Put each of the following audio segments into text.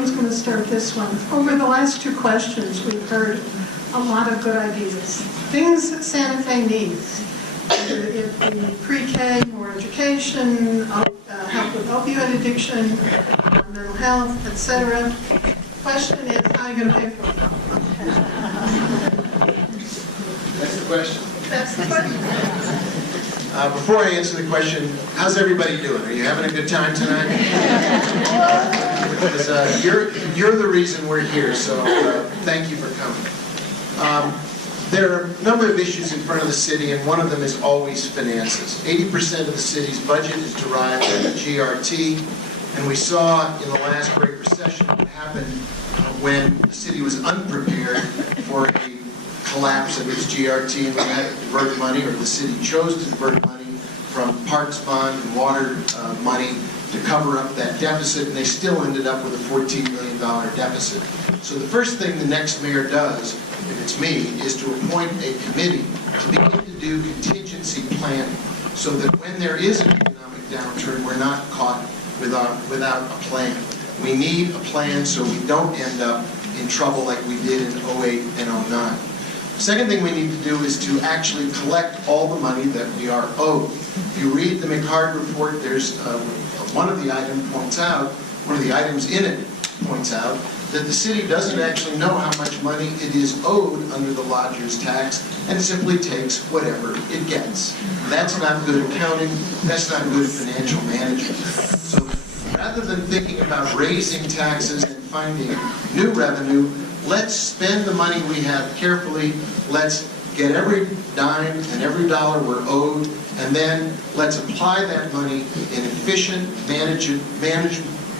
who's going to start this one. Over the last two questions, we've heard a lot of good ideas. Things that Santa Fe needs, whether it be pre-K, more education, help with opioid addiction, mental health, etc. Question is, how are you going to pay for it? That's the question. That's the question. Before I answer the question, how's everybody doing? Are you having a good time tonight? Because you're the reason we're here, so thank you for coming. There are a number of issues in front of the city, and one of them is always finances. 80% of the city's budget is derived from the GRT, and we saw in the last Great Recession what happened when the city was unprepared for a collapse of its GRT, and we had to divert money, or the city chose to divert money from parks bond and water money to cover up that deficit, and they still ended up with a $14 million deficit. So the first thing the next mayor does, if it's me, is to appoint a committee to begin to do contingency planning, so that when there is an economic downturn, we're not caught without a plan. We need a plan so we don't end up in trouble like we did in 08 and 09. Second thing we need to do is to actually collect all the money that we are owed. If you read the McHarg report, there's one of the items in it points out that the city doesn't actually know how much money it is owed under the lodger's tax and simply takes whatever it gets. That's not good accounting. That's not good financial management. So rather than thinking about raising taxes and finding new revenue, let's spend the money we have carefully. Let's get every dime and every dollar we're owed, and then let's apply that money in efficient,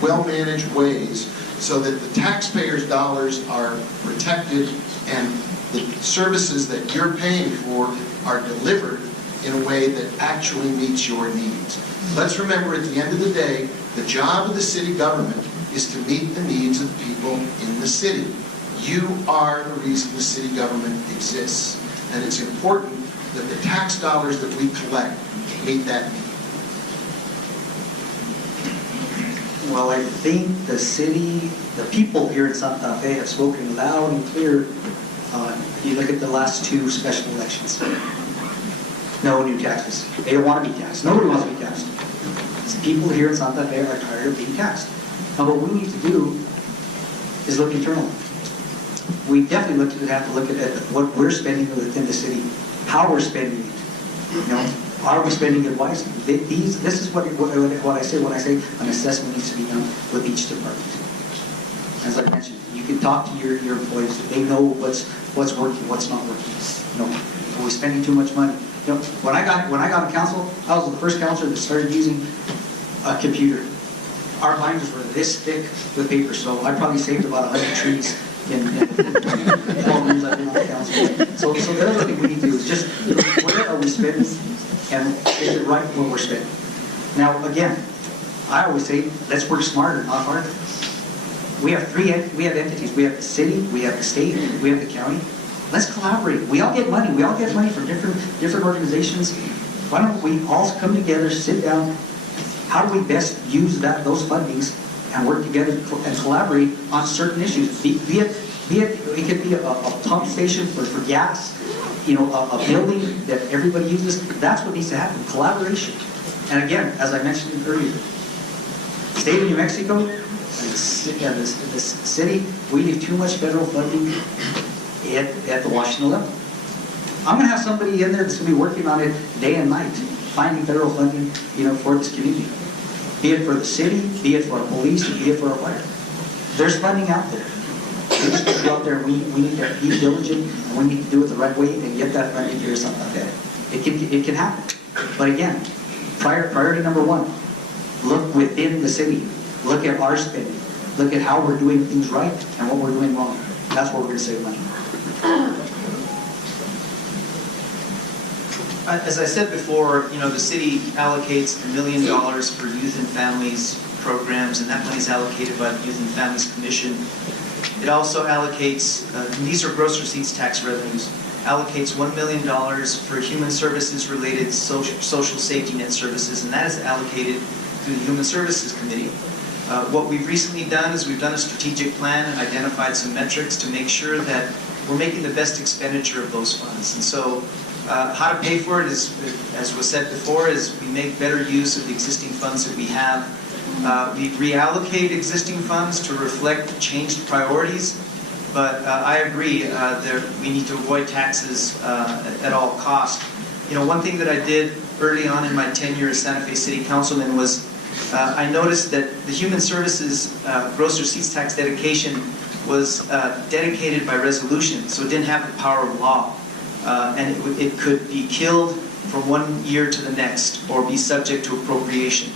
well-managed ways so that the taxpayers' dollars are protected and the services that you're paying for are delivered in a way that actually meets your needs. Let's remember, at the end of the day, the job of the city government is to meet the needs of the people in the city. You are the reason the city government exists. And it's important that the tax dollars that we collect meet that need. Well, I think the city, the people here in Santa Fe have spoken loud and clear. If you look at the last two special elections. No new taxes. They don't want to be taxed. Nobody wants to be taxed. The people here in Santa Fe are tired of being taxed. Now what we need to do is look internally. We definitely have to look at what we're spending within the city, how we're spending it. You know, are we spending it wisely? This is what I say when I say an assessment needs to be done with each department. As I mentioned, you can talk to your employees. They know what's working, what's not working. You know, are we spending too much money? You know, when I got on council, I was the first councilor that started using a computer. Our binders were this thick with paper, so I probably saved about 100 trees in 12 years I've been on the council. So the other thing we need to do is just, where are we spending, and is it right what we're spending? Now, again, I always say, let's work smarter, not harder. We have entities. We have the city, we have the state, we have the county. Let's collaborate. We all get money. We all get money from different organizations. Why don't we all come together, sit down? How do we best use those fundings and work together and collaborate on certain issues? It could be a pump station for gas, you know, a building that everybody uses. That's what needs to happen, collaboration. And again, as I mentioned earlier, state of New Mexico and this city, we leave too much federal funding at the Washington level. I'm going to have somebody in there that's going to be working on it day and night, finding federal funding, you know, for this community. Be it for the city, be it for our police, be it for our fire. There's funding out there. We just need to go out there and we need to be diligent, and we need to do it the right way and get that funding here or something like that. It can happen. But again, priority number one, look within the city. Look at our spending. Look at how we're doing things right and what we're doing wrong. That's where we're going to save money. As I said before, you know, the city allocates $1 million for youth and families programs, and that money is allocated by the Youth and Families Commission. It also allocates, and these are gross receipts tax revenues, allocates $1 million for human services related social safety net services, and that is allocated through the Human Services Committee. What we've recently done is we've done a strategic plan and identified some metrics to make sure that we're making the best expenditure of those funds. And so how to pay for it is, as was said before, is we make better use of the existing funds that we have. We reallocate existing funds to reflect changed priorities. But I agree, we need to avoid taxes at all costs. You know, one thing that I did early on in my tenure as Santa Fe City Councilman was I noticed that the Human Services gross receipts tax dedication was dedicated by resolution, so it didn't have the power of law. And it could be killed from one year to the next or be subject to appropriation.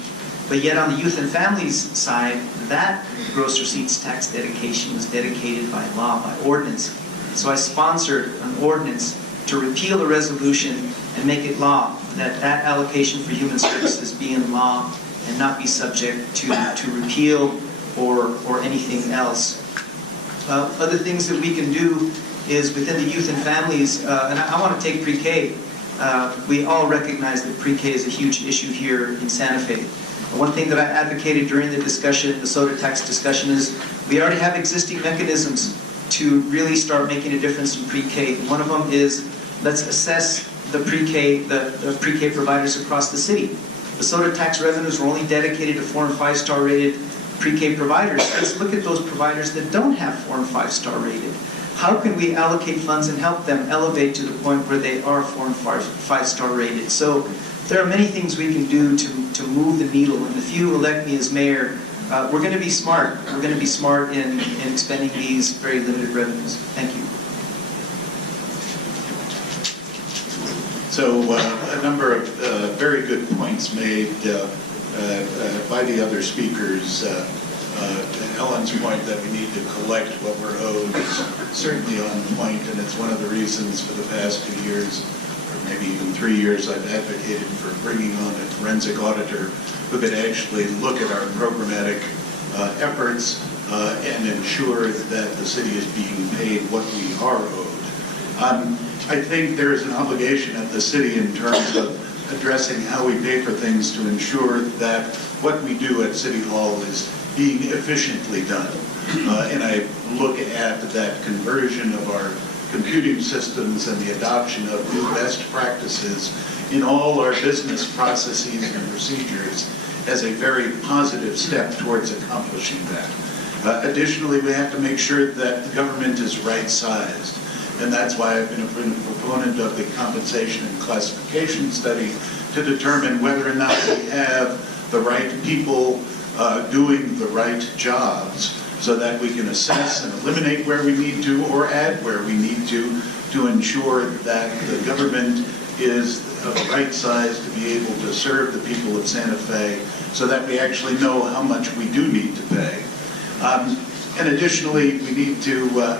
But yet on the youth and families side, that gross receipts tax dedication was dedicated by law, by ordinance. So I sponsored an ordinance to repeal the resolution and make it law, that allocation for human services be in law and not be subject to repeal or anything else. Other things that we can do is within the youth and families, and I want to take pre-K. We all recognize that pre-K is a huge issue here in Santa Fe. One thing that I advocated during the discussion, the soda tax discussion, is we already have existing mechanisms to really start making a difference in pre-K. One of them is let's assess the pre-K providers across the city. The soda tax revenues were only dedicated to 4- and 5-star rated pre-K providers. Let's look at those providers that don't have 4- and 5-star rated. How can we allocate funds and help them elevate to the point where they are 4- and 5-star rated? So there are many things we can do to move the needle. And if you elect me as mayor, we're going to be smart. We're going to be smart in expending these very limited revenues. Thank you. So a number of very good points made by the other speakers. Ellen's point that we need to collect what we're owed is certainly on point, and it's one of the reasons for the past 2 years, or maybe even 3 years, I've advocated for bringing on a forensic auditor who could actually look at our programmatic efforts and ensure that the city is being paid what we are owed. I think there is an obligation at the city in terms of addressing how we pay for things to ensure that what we do at City Hall is being efficiently done. And I look at that conversion of our computing systems and the adoption of new best practices in all our business processes and procedures as a very positive step towards accomplishing that. Additionally, we have to make sure that the government is right-sized. And that's why I've been a proponent of the compensation and classification study to determine whether or not we have the right people doing the right jobs so that we can assess and eliminate where we need to or add where we need to ensure that the government is of the right size to be able to serve the people of Santa Fe so that we actually know how much we do need to pay. And additionally, we need to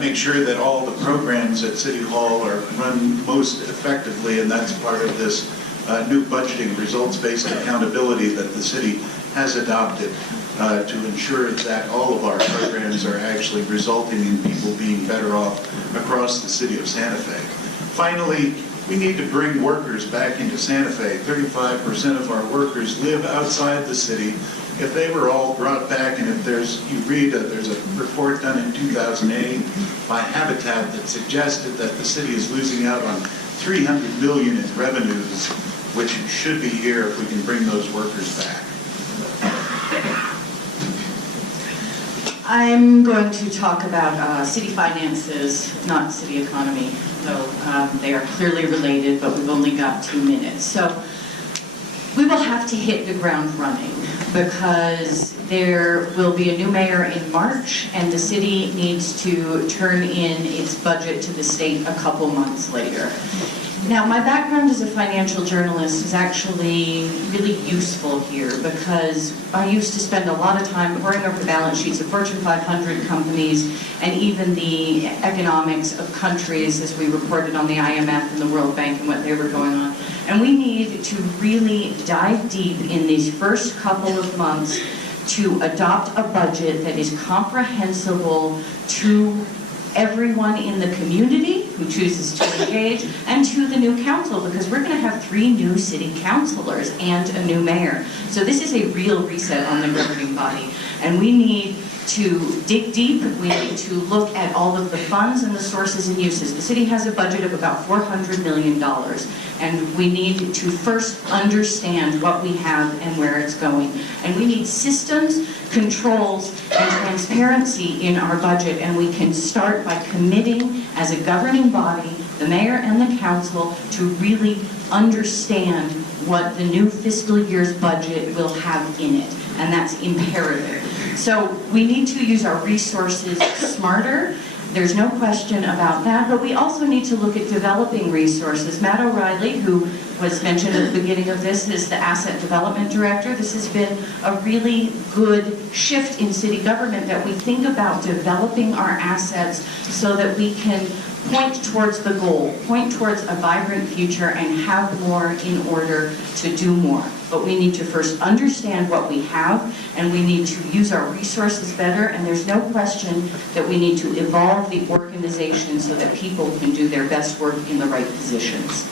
make sure that all the programs at City Hall are run most effectively, and that's part of this new budgeting results-based accountability that the city has adopted to ensure that all of our programs are actually resulting in people being better off across the city of Santa Fe. Finally, we need to bring workers back into Santa Fe. 35% of our workers live outside the city. If they were all brought back, and if there's a report done in 2008 by Habitat that suggested that the city is losing out on $300 million in revenues, which should be here if we can bring those workers back. I'm going to talk about city finances, not city economy, though they are clearly related, but we've only got 2 minutes. So we will have to hit the ground running because there will be a new mayor in March and the city needs to turn in its budget to the state a couple months later. Now, my background as a financial journalist is actually really useful here because I used to spend a lot of time pouring over the balance sheets of Fortune 500 companies and even the economics of countries as we reported on the IMF and the World Bank and what they were going on. And we need to really dive deep in these first couple of months to adopt a budget that is comprehensible to everyone in the community, who chooses to engage, and to the new council, because we're going to have 3 new city councilors and a new mayor. So this is a real reset on the governing body, and we need to dig deep. We need to look at all of the funds and the sources and uses. The city has a budget of about $400 million, and we need to first understand what we have and where it's going. And we need systems, controls, and transparency in our budget, and we can start by committing as a governing body, the mayor and the council, to really understand what the new fiscal year's budget will have in it, and that's imperative. So we need to use our resources smarter. There's no question about that, but we also need to look at developing resources. Matt O'Reilly, who was mentioned at the beginning of this, is the Asset Development Director. This has been a really good shift in city government, that we think about developing our assets so that we can point towards the goal, point towards a vibrant future, and have more in order to do more. But we need to first understand what we have, and we need to use our resources better, and there's no question that we need to evolve the organization so that people can do their best work in the right positions.